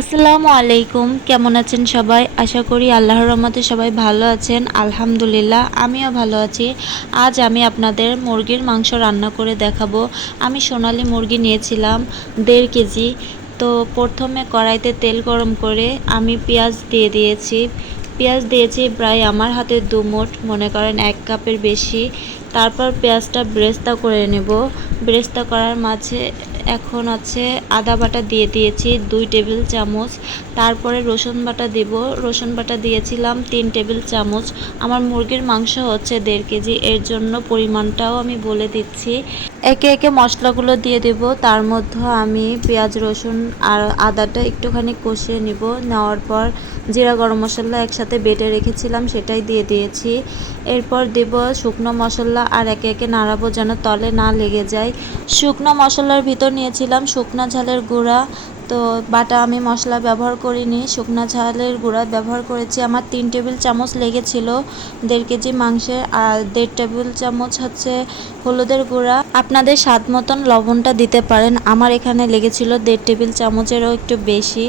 আসসালামু আলাইকুম, কেমন আছেন সবাই? আশা করি আল্লাহর রহমতে সবাই ভালো আছেন। আলহামদুলিল্লাহ আমিও ভালো আছি। আজ আমি আপনাদের মুরগির মাংস রান্না করে দেখাবো। আমি সোনালী মুরগি নিয়েছিলাম 1.5 কেজি। তো প্রথমে কড়াইতে তেল গরম করে আমি পেঁয়াজ দিয়ে দিয়েছি। পেঁয়াজ দিয়েছি প্রায় আমার হাতে 2 মুঠ, মনে করেন 1 কাপের বেশি। তারপর পেঁয়াজটা বেরেস্তা করে নেব। বেরেস্তা করার মাঝে এখন হচ্ছে আদা বাটা দিয়ে দিয়েছি 2 টেবিল চামচ। তারপরে রসুন বাটা দেব। রসুন বাটা দিয়েছিলাম 3 টেবিল চামচ। আমার মুরগির মাংস হচ্ছে 1.5 কেজি, এর জন্য পরিমাণটাও আমি বলে দিচ্ছি। একে একে মশলাগুলো দিয়ে দেব। তার মধ্যে আমি পেঁয়াজ রসুন আর আদাটা একটুখানি কষিয়ে নিব। নেওয়ার পর জিরা গরম মশলা একসাথে বেটে রেখেছিলাম, সেটাই দিয়ে দিয়েছি। এরপর দেব শুকনো মশলা আর একে একে নাড়াবো যেন তলে না লেগে যায়। শুকনো মশলার ভিতর নিয়েছিলাম শুকনা ঝালের গুঁড়া। তো বাটা আমি মশলা ব্যবহার করিনি, শুকনা ঝালের গুঁড়া ব্যবহার করেছি। আমার 3 টেবিল চামচ লেগেছিল 1.5 কেজি মাংসের। আর 1.5 টেবিল চামচ হচ্ছে হলুদের গুঁড়া। আপনাদের স্বাদ মতন লবণটা দিতে পারেন। আমার এখানে লেগেছিল 1.5 টেবিল চামচেরও একটু বেশি,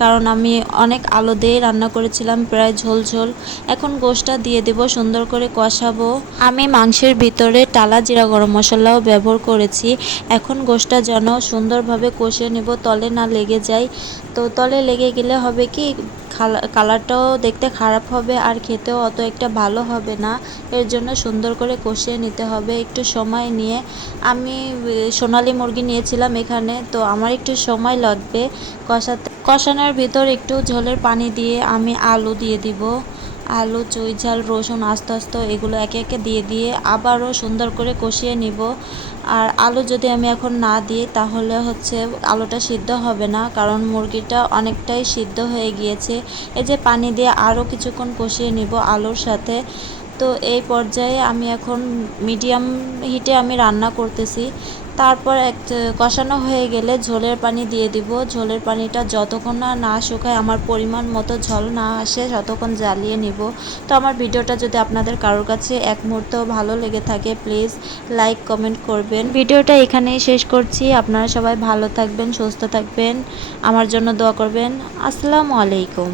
কারণ আমি অনেক আলু দিয়ে রান্না করেছিলাম, প্রায় ঝোল ঝোল। এখন গোশটা দিয়ে দেব, সুন্দর করে কষাবো। আমি মাংসের ভিতরে টালা জিরা গরম মশলাও ব্যবহার করেছি। এখন গোশটা যেন সুন্দরভাবে কষিয়ে নেব, তলে না লেগে যায়। তো তলে লেগে গেলে হবে কি, কালারটাও দেখতে খারাপ হবে আর খেতেও অত একটা ভালো হবে না। এর জন্য সুন্দর করে কষিয়ে নিতে হবে একটু সময় নিয়ে। আমি সোনালী মুরগি নিয়েছিলাম এখানে, তো আমার একটু সময় লাগবে কষাতে। কষানোর ভিতর একটু ঝোলের পানি দিয়ে আমি আলু দিয়ে দিব। আলু, চুই ঝাল, রসুন আস্তে আস্তে এগুলো একে একে দিয়ে আবারও সুন্দর করে কষিয়ে নিব। আর আলু যদি আমি এখন না দিই তাহলে হচ্ছে আলুটা সিদ্ধ হবে না, কারণ মুরগিটা অনেকটাই সিদ্ধ হয়ে গিয়েছে। এই যে পানি দিয়ে আরও কিছুক্ষণ কষিয়ে নিব আলুর সাথে। তো এই পর্যায়ে আমি এখন মিডিয়াম হিটে আমি রান্না করতেছি। তারপর কষানো হয়ে গেলে ঝোলের পানি দিয়ে দিব। ঝোলের পানিটা যতক্ষণ না শুকায়, আমার পরিমাণ মতো ঝোল না আসে ততক্ষণ জ্বালিয়ে নিব। তো আমার ভিডিওটা যদি আপনাদের কারোর কাছে এক মুহূর্তেও ভালো লেগে থাকে, প্লিজ লাইক কমেন্ট করবেন। ভিডিওটা এখানেই শেষ করছি। আপনারা সবাই ভালো থাকবেন, সুস্থ থাকবেন, আমার জন্য দোয়া করবেন। আসসালামু আলাইকুম।